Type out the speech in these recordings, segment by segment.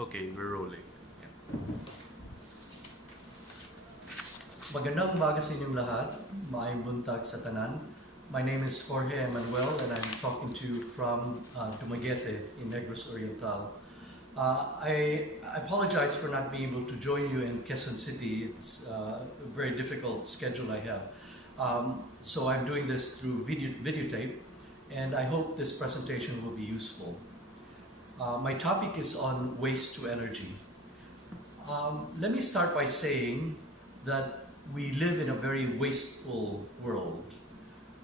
Okay, we're rolling. Magandang umaga sa inyong lahat. Maayong buntag sa tanan. My name is Jorge Emmanuel and I'm talking to you from Dumaguete in Negros Oriental. I apologize for not being able to join you in Quezon City. It's a very difficult schedule I have. So I'm doing this through videotape, and I hope this presentation will be useful. My topic is on waste to energy. Let me start by saying that we live in a very wasteful world.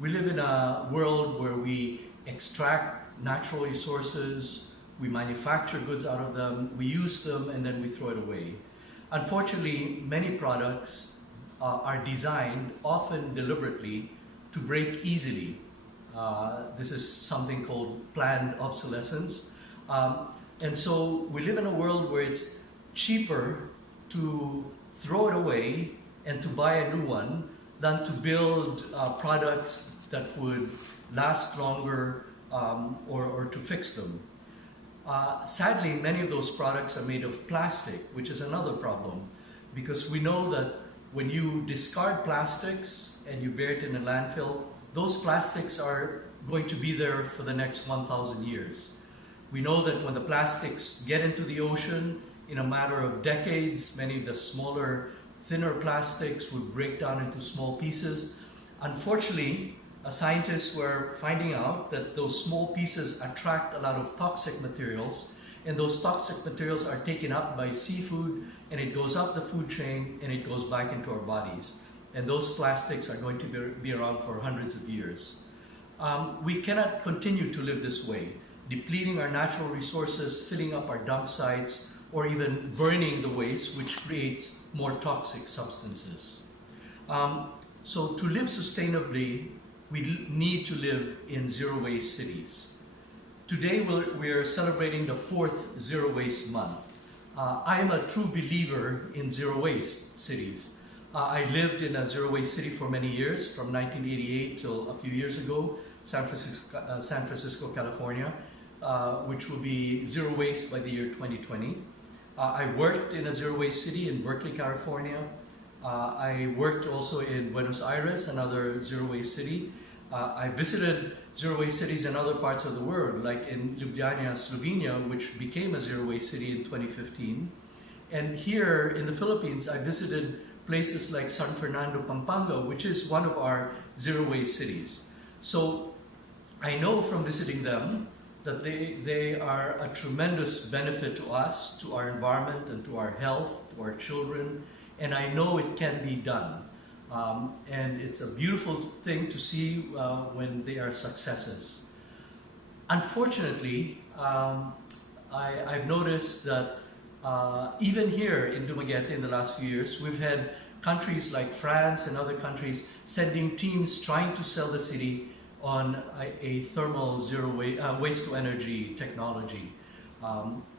We live in a world where we extract natural resources, we manufacture goods out of them, we use them, and then we throw it away. Unfortunately, many products are designed, often deliberately, to break easily. This is something called planned obsolescence. And so we live in a world where it's cheaper to throw it away and to buy a new one than to build products that would last longer or to fix them. Sadly, many of those products are made of plastic, which is another problem, because we know that when you discard plastics and you bury it in a landfill, those plastics are going to be there for the next 1,000 years. We know that when the plastics get into the ocean, in a matter of decades, many of the smaller, thinner plastics would break down into small pieces. Unfortunately, scientists were finding out that those small pieces attract a lot of toxic materials, and those toxic materials are taken up by seafood, and it goes up the food chain, and it goes back into our bodies. And those plastics are going to be around for hundreds of years. We cannot continue to live this way, depleting our natural resources, filling up our dump sites, or even burning the waste, which creates more toxic substances. So to live sustainably, we need to live in zero-waste cities. Today we're celebrating the 4th Zero Waste Month. I am a true believer in zero-waste cities. I lived in a zero-waste city for many years, from 1988 till a few years ago, San Francisco, California, which will be zero waste by the year 2020. I worked in a zero-waste city in Berkeley, California. I worked also in Buenos Aires, another zero-waste city. I visited zero-waste cities in other parts of the world, like in Ljubljana, Slovenia, which became a zero-waste city in 2015. And here in the Philippines, I visited places like San Fernando, Pampanga, which is one of our zero-waste cities. So I know from visiting them that they are a tremendous benefit to us, to our environment, and to our health, to our children, and I know it can be done. And it's a beautiful thing to see when they are successes. Unfortunately, I've noticed that even here in Dumaguete in the last few years, we've had countries like France and other countries sending teams trying to sell the city on a thermal waste to energy technology.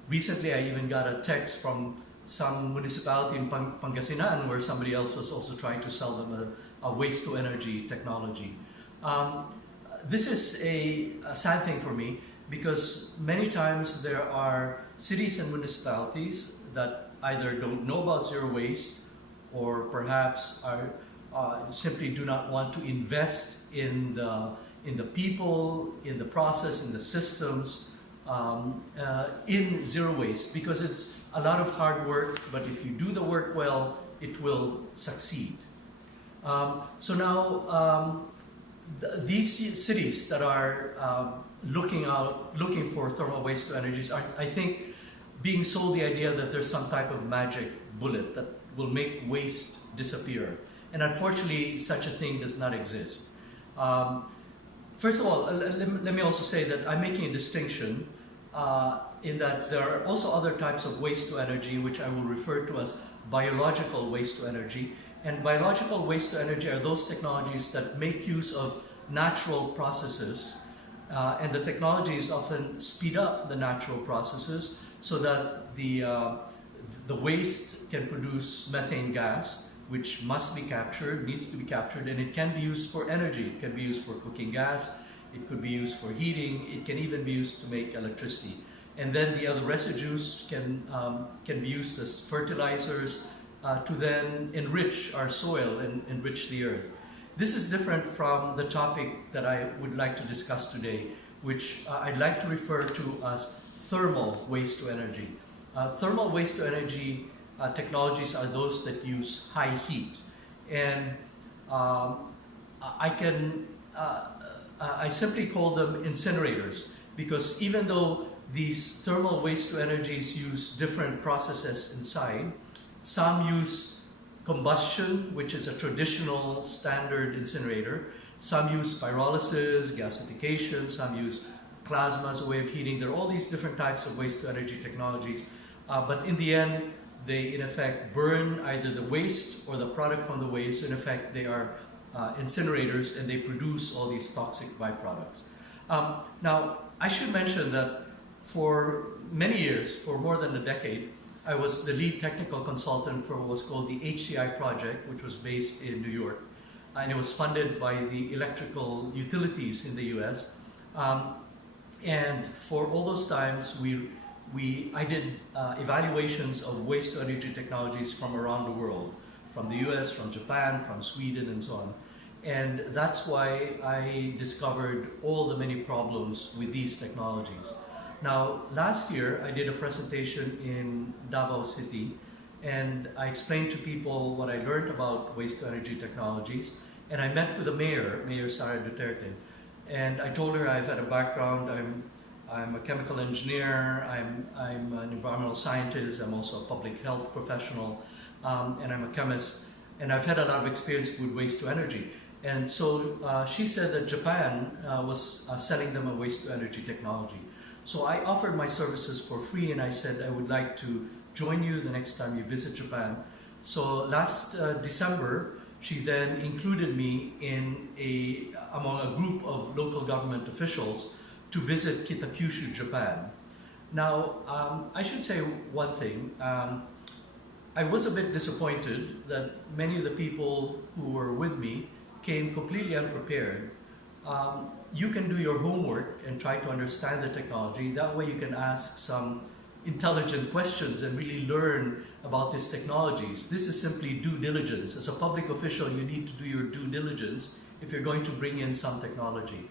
Recently, I even got a text from some municipality in Pangasinan where somebody else was also trying to sell them a waste to energy technology. This is a sad thing for me, because many times there are cities and municipalities that either don't know about zero waste, or perhaps are simply do not want to invest in the people, in the process, in the systems, in zero waste, because it's a lot of hard work, but if you do the work well, it will succeed. So now, these cities that are looking for thermal waste to energies are, I think, being sold the idea that there's some type of magic bullet that will make waste disappear. And unfortunately, such a thing does not exist. First of all, let me also say that I'm making a distinction in that there are also other types of waste to energy, which I will refer to as biological waste to energy. And biological waste to energy are those technologies that make use of natural processes, and the technologies often speed up the natural processes so that the waste can produce methane gas, which must be captured, needs to be captured, and it can be used for energy. It can be used for cooking gas, it could be used for heating, it can even be used to make electricity. and then the other residues can be used as fertilizers to then enrich our soil and enrich the earth. This is different from the topic that I would like to discuss today, which I'd like to refer to as thermal waste to energy. Thermal waste to energy technologies are those that use high heat, and I simply call them incinerators, because even though these thermal waste to energies use different processes inside, some use combustion, which is a traditional standard incinerator. Some use pyrolysis, gasification, some use plasma as a way of heating. There are all these different types of waste to energy technologies. But in the end, they in effect burn either the waste or the product from the waste. In effect, they are incinerators, and they produce all these toxic byproducts. Now, I should mention that for many years, for more than a decade, I was the lead technical consultant for what was called the HCI project, which was based in New York. And it was funded by the electrical utilities in the US. And for all those times, I did evaluations of waste to energy technologies from around the world, from the US, from Japan, from Sweden, and so on. And that's why I discovered all the many problems with these technologies. Now, last year I did a presentation in Davao City, and I explained to people what I learned about waste to energy technologies. And I met with the Mayor Sara Duterte, and I told her I've had a background. I'm a chemical engineer. I'm an environmental scientist. I'm also a public health professional, and I'm a chemist. And I've had a lot of experience with waste to energy. And so she said that Japan was selling them a waste to energy technology. So I offered my services for free, and I said I would like to join you the next time you visit Japan. So last December, she then included me among a group of local government officials to visit Kitakyushu, Japan. Now, I should say one thing. I was a bit disappointed that many of the people who were with me came completely unprepared. You can do your homework and try to understand the technology. That way you can ask some intelligent questions and really learn about these technologies. This is simply due diligence. As a public official, you need to do your due diligence if you're going to bring in some technology.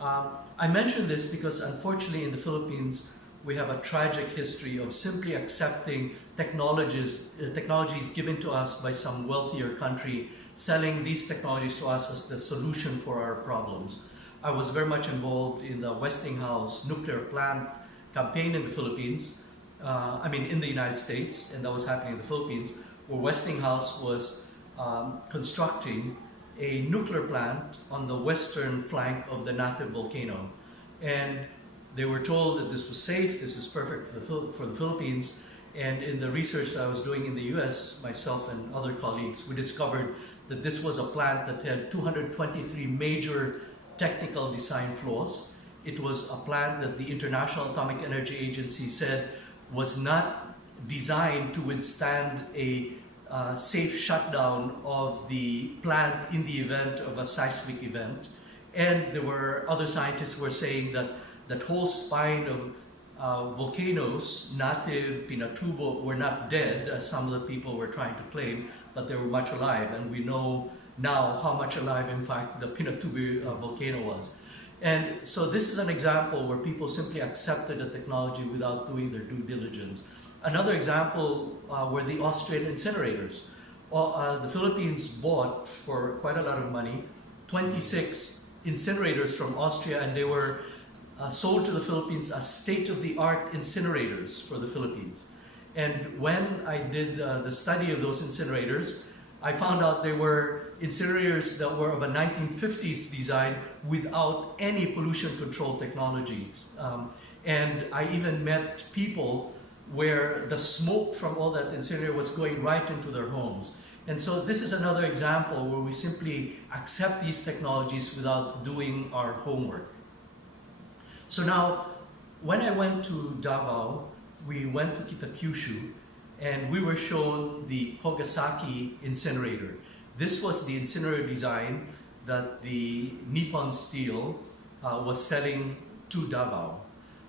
I mention this because unfortunately in the Philippines, we have a tragic history of simply accepting technologies given to us by some wealthier country, selling these technologies to us as the solution for our problems. I was very much involved in the Westinghouse nuclear plant campaign in the Philippines, in the United States, and that was happening in the Philippines, where Westinghouse was constructing a nuclear plant on the western flank of the Native volcano. And they were told that this was safe, this is perfect for the Philippines. And in the research that I was doing in the US, myself and other colleagues, we discovered that this was a plant that had 223 major technical design flaws. It was a plant that the International Atomic Energy Agency said was not designed to withstand a safe shutdown of the plant in the event of a seismic event. And there were other scientists who were saying that that whole spine of volcanoes, Native, Pinatubo, were not dead, as some of the people were trying to claim, but they were much alive. And we know now how much alive, in fact, the Pinatubo volcano was. And so this is an example where people simply accepted the technology without doing their due diligence. Another example were the Austrian incinerators. The Philippines bought, for quite a lot of money, 26 incinerators from Austria, and they were sold to the Philippines as state-of-the-art incinerators for the Philippines. And when I did the study of those incinerators, I found out they were incinerators that were of a 1950s design without any pollution control technologies. And I even met people where the smoke from all that incinerator was going right into their homes. And so this is another example where we simply accept these technologies without doing our homework. So now, when I went to Davao, we went to Kitakyushu, and we were shown the Kogasaki incinerator. This was the incinerator design that the Nippon Steel was selling to Davao.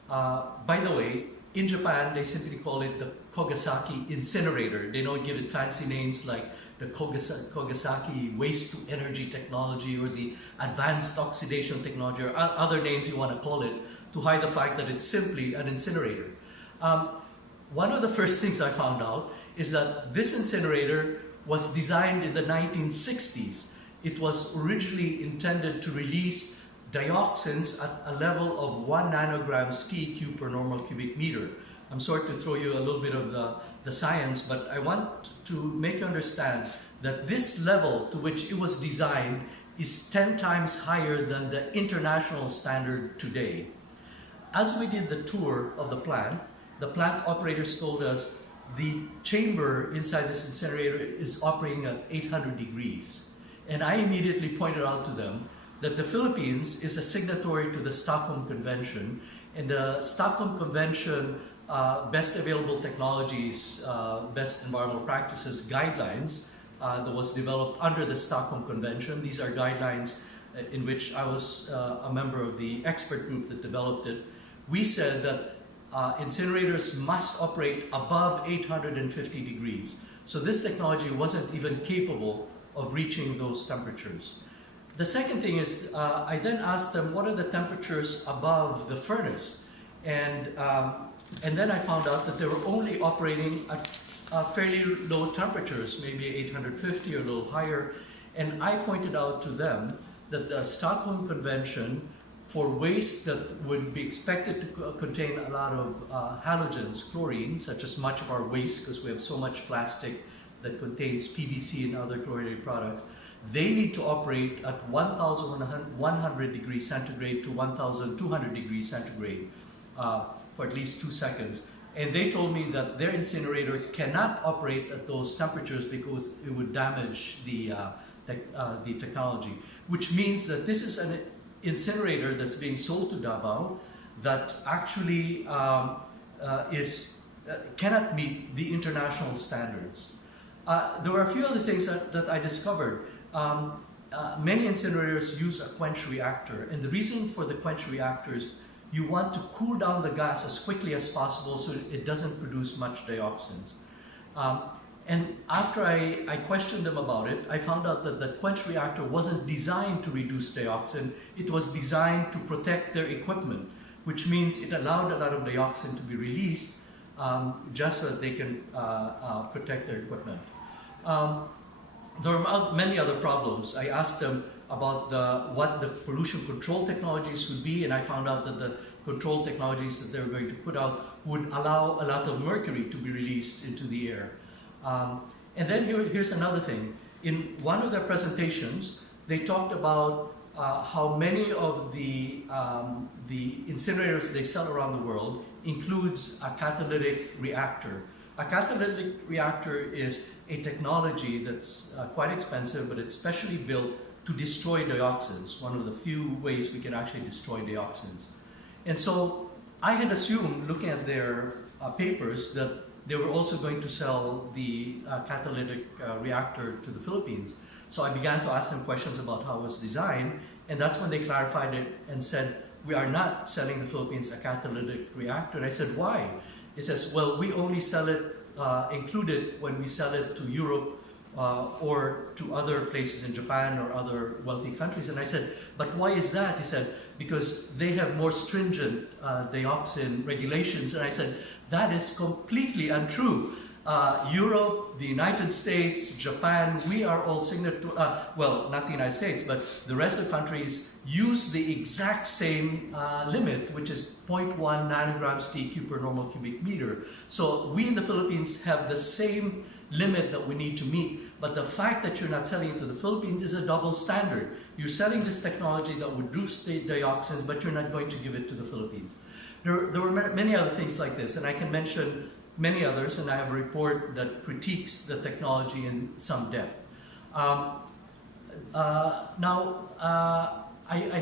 By the way, in Japan, they simply call it the Kogasaki incinerator. They don't give it fancy names like the Kogasaki waste to energy technology or the advanced oxidation technology or other names you want to call it to hide the fact that it's simply an incinerator. One of the first things I found out is that this incinerator was designed in the 1960s. It was originally intended to release dioxins at a level of 1 nanograms TEQ per normal cubic meter. I'm sorry to throw you a little bit of the science, but I want to make you understand that this level to which it was designed is 10 times higher than the international standard today. As we did the tour of the plant operators told us the chamber inside this incinerator is operating at 800 degrees. And I immediately pointed out to them that the Philippines is a signatory to the Stockholm Convention, and the Stockholm Convention Best Available Technologies, Best Environmental Practices guidelines that was developed under the Stockholm Convention. These are guidelines in which I was a member of the expert group that developed it. We said that incinerators must operate above 850 degrees. So this technology wasn't even capable of reaching those temperatures. The second thing is, I then asked them, what are the temperatures above the furnace? And then I found out that they were only operating at fairly low temperatures, maybe 850 or a little higher. And I pointed out to them that the Stockholm Convention for waste that would be expected to contain a lot of halogens, chlorine, such as much of our waste, because we have so much plastic that contains PVC and other chlorinated products, they need to operate at 1,100 degrees centigrade to 1,200 degrees centigrade for at least 2 seconds. And they told me that their incinerator cannot operate at those temperatures because it would damage the technology, which means that this is an incinerator that's being sold to Davao that actually cannot meet the international standards. There were a few other things that I discovered. Many incinerators use a quench reactor, and the reason for the quench reactor is you want to cool down the gas as quickly as possible so it doesn't produce much dioxins. And after I questioned them about it, I found out that the quench reactor wasn't designed to reduce dioxin, it was designed to protect their equipment, which means it allowed a lot of dioxin to be released just so that they can protect their equipment. There are many other problems. I asked them about what the pollution control technologies would be, and I found out that the control technologies that they were going to put out would allow a lot of mercury to be released into the air. And then here's another thing. In one of their presentations, they talked about how many of the incinerators they sell around the world includes a catalytic reactor. A catalytic reactor is a technology that's quite expensive, but it's specially built to destroy dioxins, one of the few ways we can actually destroy dioxins. And so I had assumed, looking at their papers, that they were also going to sell the catalytic reactor to the Philippines. So I began to ask them questions about how it was designed, and that's when they clarified it and said, we are not selling the Philippines a catalytic reactor. And I said, why? He says, well, we only sell it, include it when we sell it to Europe or to other places in Japan or other wealthy countries. And I said, but why is that? He said, because they have more stringent dioxin regulations. And I said, that is completely untrue. Europe, the United States, Japan, we are all signatory, well, not the United States, but the rest of the countries use the exact same limit, which is 0.1 nanograms TEQ per normal cubic meter. So we in the Philippines have the same limit that we need to meet, but the fact that you're not selling it to the Philippines is a double standard. You're selling this technology that would reduce the dioxins, but you're not going to give it to the Philippines. There were many other things like this, and I can mention many others, and I have a report that critiques the technology in some depth. I'd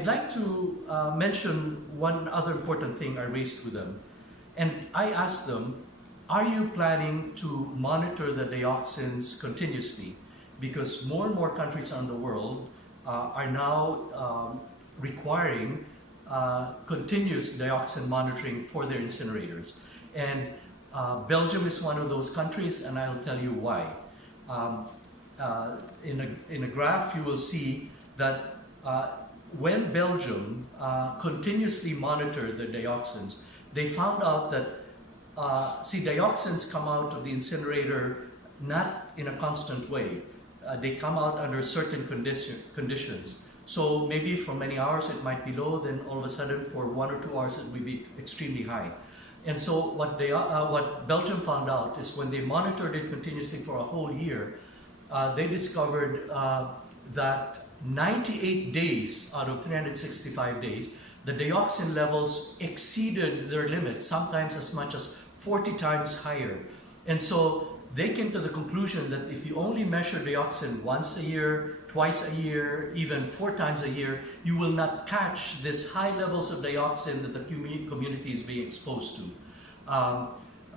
like to mention one other important thing I raised with them. And I asked them, are you planning to monitor the dioxins continuously? Because more and more countries around the world are now requiring continuous dioxin monitoring for their incinerators. And Belgium is one of those countries, and I'll tell you why. In a graph, you will see that when Belgium continuously monitored the dioxins, they found out that, dioxins come out of the incinerator not in a constant way. They come out under certain conditions. So maybe for many hours it might be low, then all of a sudden for 1 or 2 hours it will be extremely high. And so what Belgium found out is when they monitored it continuously for a whole year, they discovered that 98 days out of 365 days, the dioxin levels exceeded their limit, sometimes as much as 40 times higher. And so they came to the conclusion that if you only measure dioxin once a year, twice a year, even 4 times a year, you will not catch this high levels of dioxin that the community is being exposed to.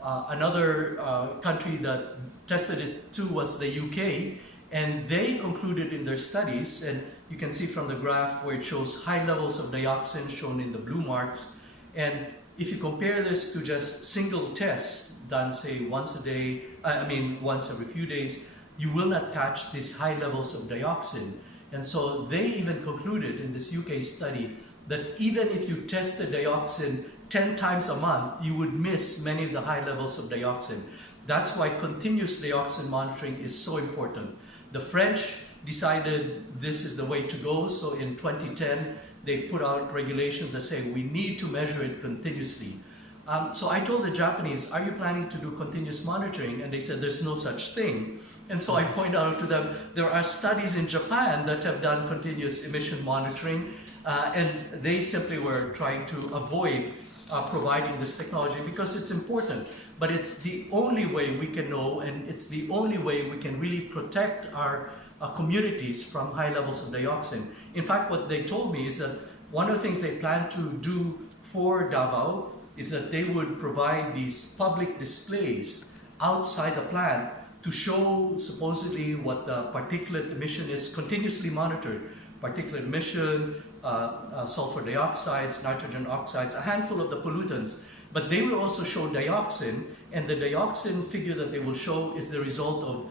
Another country that tested it too was the UK, and they concluded in their studies, and you can see from the graph where it shows high levels of dioxin shown in the blue marks, and if you compare this to just single tests done, say, once every few days, you will not catch these high levels of dioxin. And so they even concluded in this UK study that even if you test the dioxin 10 times a month, you would miss many of the high levels of dioxin. That's why continuous dioxin monitoring is so important. The French decided this is the way to go, so in 2010 they put out regulations that say we need to measure it continuously. So I told the Japanese, are you planning to do continuous monitoring? And they said there's no such thing. And so I pointed out to them, there are studies in Japan that have done continuous emission monitoring, and they simply were trying to avoid providing this technology because it's important. But it's the only way we can know, and it's the only way we can really protect our communities from high levels of dioxin. In fact, what they told me is that one of the things they plan to do for Davao is that they would provide these public displays outside the plant to show supposedly what the particulate emission is continuously monitored. Particulate emission, sulfur dioxides, nitrogen oxides, a handful of the pollutants. But they will also show dioxin, and the dioxin figure that they will show is the result of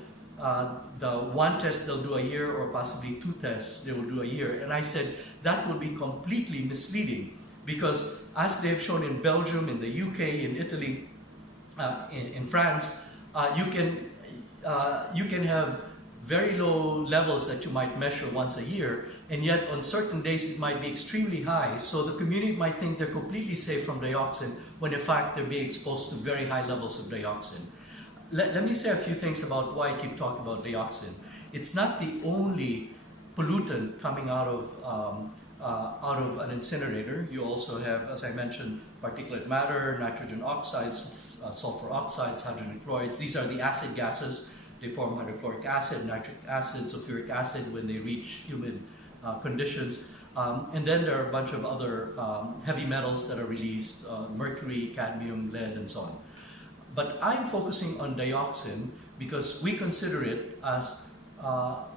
the one test they'll do a year, or possibly 2 tests they will do a year. And I said that would be completely misleading, because as they've shown in Belgium, in the UK, in Italy, in France, you can have very low levels that you might measure once a year, and yet on certain days it might be extremely high. So the community might think they're completely safe from dioxin, when in fact they're being exposed to very high levels of dioxin. Let me say a few things about why I keep talking about dioxin. It's not the only pollutant coming out of an incinerator. You also have, as I mentioned, particulate matter, nitrogen oxides, sulfur oxides, hydrogen chlorides. These are the acid gases. They form hydrochloric acid, nitric acid, sulfuric acid when they reach humid conditions. And then there are a bunch of other heavy metals that are released, mercury, cadmium, lead, and so on. But I'm focusing on dioxin because we consider it as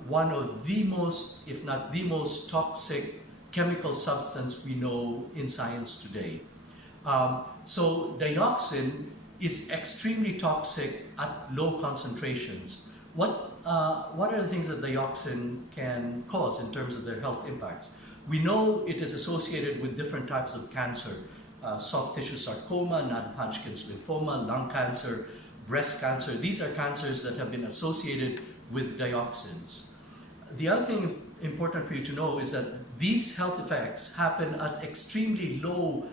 one of the most, if not the most toxic chemical substance we know in science today. So dioxin is extremely toxic at low concentrations. What are the things that dioxin can cause in terms of their health impacts? We know it is associated with different types of cancer. Soft tissue sarcoma, non-Hodgkin's lymphoma, lung cancer, breast cancer. These are cancers that have been associated with dioxins. The other thing important for you to know is that these health effects happen at extremely low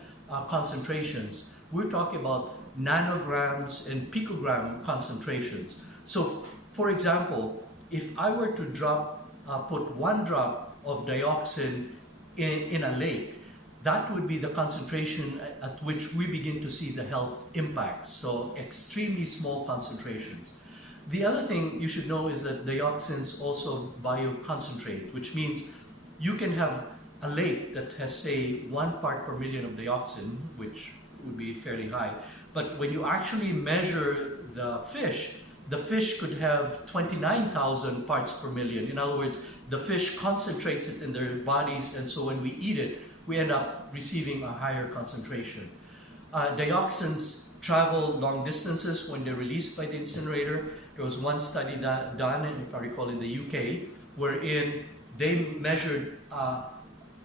concentrations. We're talking about nanograms and picogram concentrations. So, for example, if I were to put 1 drop of dioxin in a lake, that would be the concentration at which we begin to see the health impacts. So extremely small concentrations. The other thing you should know is that dioxins also bioconcentrate, which means you can have a lake that has, say, 1 part per million of dioxin, which would be fairly high. But when you actually measure the fish could have 29,000 parts per million. In other words, the fish concentrates it in their bodies, and so when we eat it, we end up receiving a higher concentration. Dioxins travel long distances when they're released by the incinerator. There was one study done, if I recall, in the UK, wherein they measured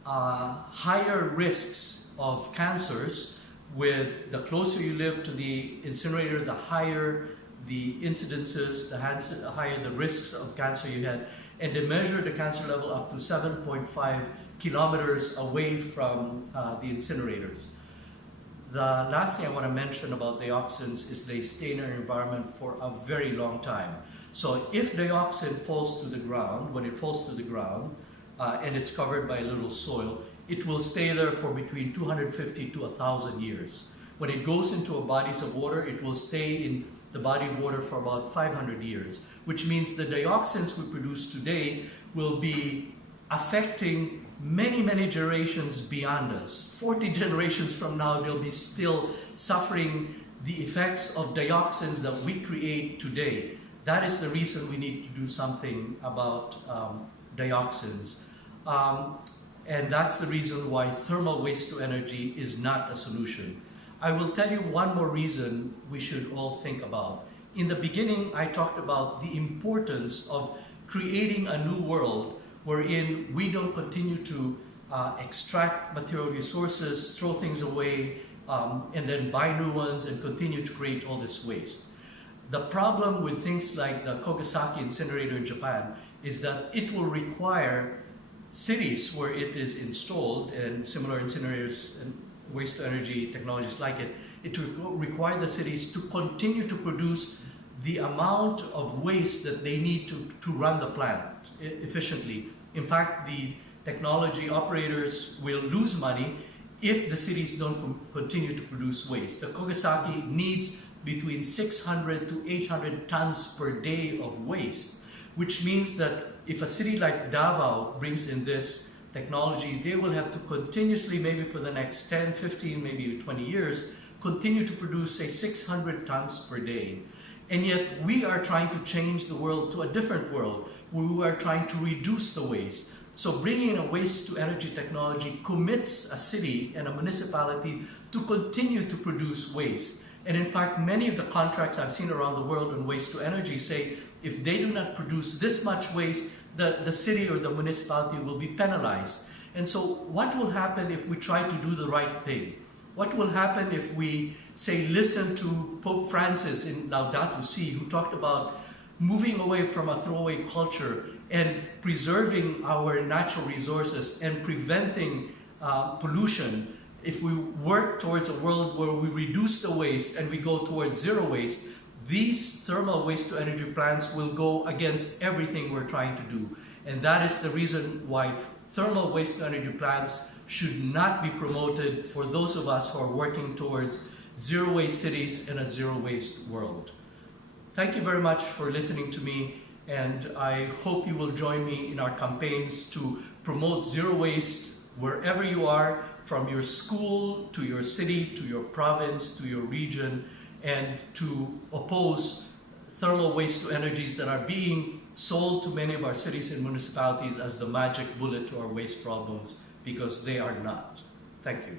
higher risks of cancers. With the closer you live to the incinerator, the higher the incidences, the higher the risks of cancer you had. And they measured the cancer level up to 7.5 kilometers away from the incinerators. The last thing I want to mention about dioxins is they stay in our environment for a very long time. So if dioxin falls to the ground, when it falls to the ground, and it's covered by a little soil, it will stay there for between 250 to 1,000 years. When it goes into a bodies of water, it will stay in the body of water for about 500 years, which means the dioxins we produce today will be affecting many, many generations beyond us. 40 generations from now, they'll be still suffering the effects of dioxins that we create today. That is the reason we need to do something about dioxins. And that's the reason why thermal waste to energy is not a solution. I will tell you one more reason we should all think about. In the beginning, I talked about the importance of creating a new world wherein we don't continue to extract material resources, throw things away, and then buy new ones and continue to create all this waste. The problem with things like the Kogasaki incinerator in Japan is that it will require cities where it is installed, and similar incinerators and waste to energy technologies like it, it will require the cities to continue to produce the amount of waste that they need to run the plant efficiently. In fact, the technology operators will lose money if the cities don't continue to produce waste. The Kogasaki needs between 600 to 800 tons per day of waste, which means that if a city like Davao brings in this technology, they will have to continuously, maybe for the next 10, 15, maybe 20 years, continue to produce, say, 600 tons per day. And yet we are trying to change the world to a different world, where we are trying to reduce the waste. So bringing in a waste to energy technology commits a city and a municipality to continue to produce waste. And in fact, many of the contracts I've seen around the world on waste to energy say, if they do not produce this much waste, the city or the municipality will be penalized. And so what will happen if we try to do the right thing? What will happen if we, say, listen to Pope Francis in Laudato Si, who talked about moving away from a throwaway culture and preserving our natural resources and preventing pollution? If we work towards a world where we reduce the waste and we go towards zero waste, these thermal waste to energy plants will go against everything we're trying to do. And that is the reason why thermal waste to energy plants should not be promoted for those of us who are working towards zero waste cities and a zero waste world. Thank you very much for listening to me, and I hope you will join me in our campaigns to promote zero waste wherever you are, from your school to your city to your province to your region, and to oppose thermal waste to energies that are being sold to many of our cities and municipalities as the magic bullet to our waste problems, because they are not. Thank you.